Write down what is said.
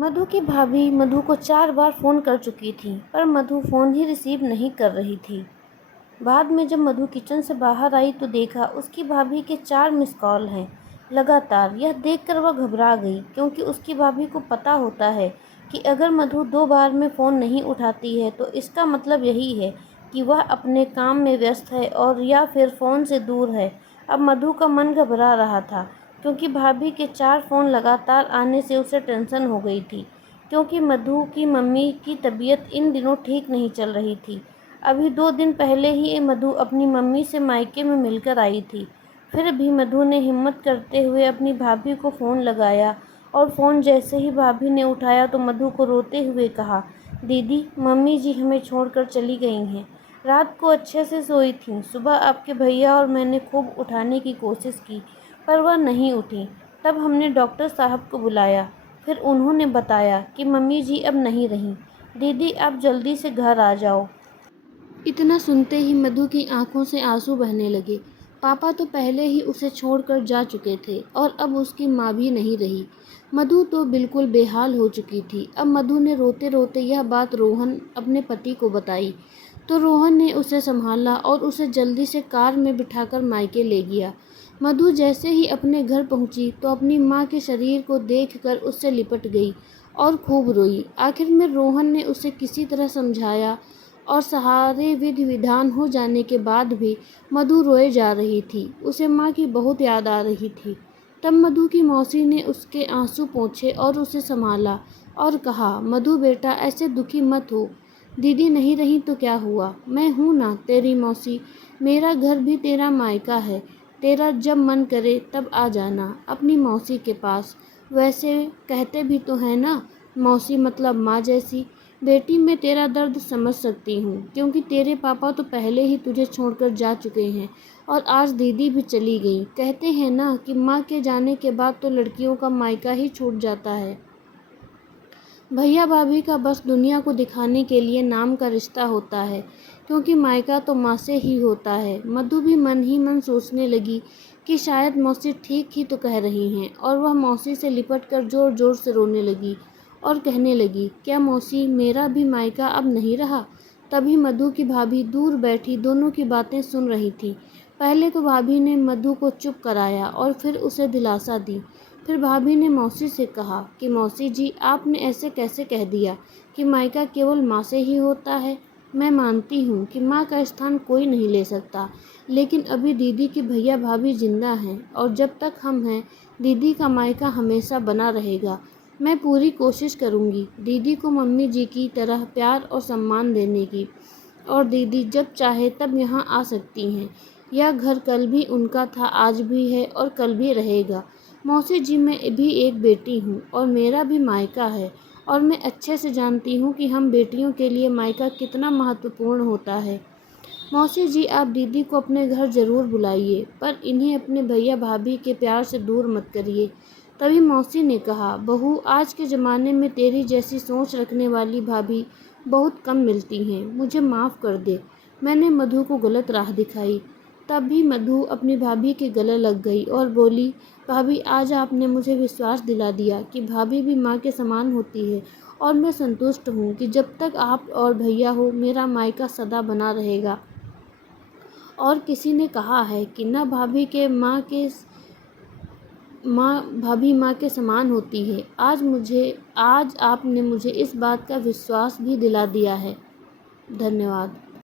मधु की भाभी मधु को 4 बार फ़ोन कर चुकी थी, पर मधु फ़ोन ही रिसीव नहीं कर रही थी। बाद में जब मधु किचन से बाहर आई तो देखा उसकी भाभी के 4 मिस कॉल हैं लगातार। यह देखकर वह घबरा गई, क्योंकि उसकी भाभी को पता होता है कि अगर मधु 2 बार में फ़ोन नहीं उठाती है तो इसका मतलब यही है कि वह अपने काम में व्यस्त है और या फिर फ़ोन से दूर है। अब मधु का मन घबरा रहा था, क्योंकि भाभी के 4 फ़ोन लगातार आने से उसे टेंशन हो गई थी, क्योंकि मधु की मम्मी की तबीयत इन दिनों ठीक नहीं चल रही थी। अभी 2 दिन पहले ही मधु अपनी मम्मी से मायके में मिलकर आई थी। फिर भी मधु ने हिम्मत करते हुए अपनी भाभी को फ़ोन लगाया, और फ़ोन जैसे ही भाभी ने उठाया तो मधु को रोते हुए कहा, दीदी, मम्मी जी हमें छोड़कर चली गई हैं। रात को अच्छे से सोई थीं। सुबह आपके भैया और मैंने खूब उठाने की कोशिश की, पर वह नहीं उठी। तब हमने डॉक्टर साहब को बुलाया। फिर उन्होंने बताया कि मम्मी जी अब नहीं रहीं। दीदी, आप जल्दी से घर आ जाओ। इतना सुनते ही मधु की आंखों से आंसू बहने लगे। पापा तो पहले ही उसे छोड़कर जा चुके थे और अब उसकी माँ भी नहीं रही। मधु तो बिल्कुल बेहाल हो चुकी थी। अब मधु ने रोते रोते यह बात रोहन अपने पति को बताई, तो रोहन ने उसे संभाला और उसे जल्दी से कार में बिठाकर मायके ले गया। मधु जैसे ही अपने घर पहुंची तो अपनी माँ के शरीर को देखकर उससे लिपट गई और खूब रोई। आखिर में रोहन ने उसे किसी तरह समझाया, और सारे विधि विधान हो जाने के बाद भी मधु रोए जा रही थी। उसे माँ की बहुत याद आ रही थी। तब मधु की मौसी ने उसके आंसू पोंछे और उसे संभाला और कहा, मधु बेटा, ऐसे दुखी मत हो। दीदी नहीं रही तो क्या हुआ, मैं हूँ ना तेरी मौसी। मेरा घर भी तेरा मायका है। तेरा जब मन करे तब आ जाना अपनी मौसी के पास। वैसे कहते भी तो है ना, मौसी मतलब माँ जैसी। बेटी, मैं तेरा दर्द समझ सकती हूँ, क्योंकि तेरे पापा तो पहले ही तुझे छोड़कर जा चुके हैं और आज दीदी भी चली गई। कहते हैं ना कि माँ के जाने के बाद तो लड़कियों का मायका ही छूट जाता है। भैया भाभी का बस दुनिया को दिखाने के लिए नाम का रिश्ता होता है, क्योंकि मायका तो माँ से ही होता है। मधु भी मन ही मन सोचने लगी कि शायद मौसी ठीक ही तो कह रही हैं, और वह मौसी से लिपटकर जोर जोर से रोने लगी और कहने लगी, क्या मौसी, मेरा भी मायका अब नहीं रहा। तभी मधु की भाभी दूर बैठी दोनों की बातें सुन रही थी। पहले तो भाभी ने मधु को चुप कराया और फिर उसे दिलासा दी। फिर भाभी ने मौसी से कहा कि मौसी जी, आपने ऐसे कैसे कह दिया कि मायका केवल माँ से ही होता है। मैं मानती हूँ कि माँ का स्थान कोई नहीं ले सकता, लेकिन अभी दीदी के भैया भाभी जिंदा हैं, और जब तक हम हैं दीदी का मायका हमेशा बना रहेगा। मैं पूरी कोशिश करूँगी दीदी को मम्मी जी की तरह प्यार और सम्मान देने की, और दीदी जब चाहे तब यहाँ आ सकती हैं। यह घर कल भी उनका था, आज भी है और कल भी रहेगा। मौसी जी, मैं भी एक बेटी हूँ और मेरा भी मायका है, और मैं अच्छे से जानती हूँ कि हम बेटियों के लिए मायका कितना महत्वपूर्ण होता है। मौसी जी, आप दीदी को अपने घर ज़रूर बुलाइए, पर इन्हें अपने भैया भाभी के प्यार से दूर मत करिए। तभी मौसी ने कहा, बहू, आज के ज़माने में तेरी जैसी सोच रखने वाली भाभी बहुत कम मिलती हैं। मुझे माफ़ कर दे, मैंने मधु को गलत राह दिखाई। तब भी मधु अपनी भाभी के गले लग गई और बोली, भाभी, आज आपने मुझे विश्वास दिला दिया कि भाभी भी माँ के समान होती है, और मैं संतुष्ट हूँ कि जब तक आप और भैया हो मेरा मायका सदा बना रहेगा। और किसी ने कहा है कि न भाभी माँ के समान होती है। आज आपने मुझे इस बात का विश्वास भी दिला दिया है। धन्यवाद।